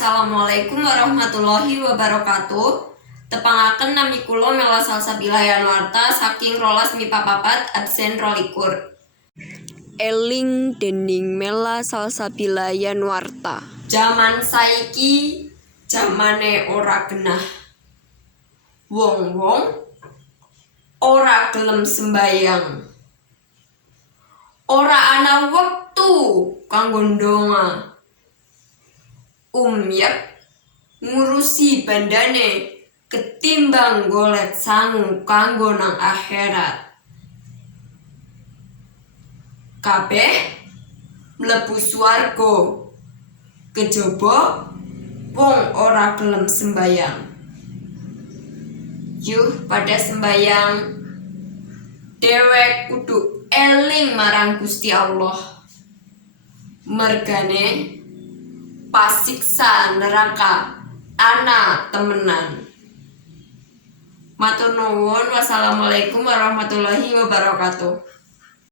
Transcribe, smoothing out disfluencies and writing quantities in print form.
Assalamualaikum warahmatullahi wabarakatuh. Tepangaken nami kula Mela Salsabila Yanuarta saking rolas MIPA papat absen rolikur. Eling dening Mela Salsabila Yanuarta. Jaman saiki jamane ora genah. Wong-wong ora gelem sembayang. Ora ana wektu kanggo ndonga. Umyep ngurusi bandane ketimbang golek sangu kanggo nang akhirat. Kabeh mlebu swarga kejaba wong ora gelem sembayang. Yuh pada sembayang, dewek kudu eling marang Gusti Allah. Mergane pasiksa neraka ana temenan. Matur nuwun. Wassalamualaikum warahmatullahi wabarakatuh.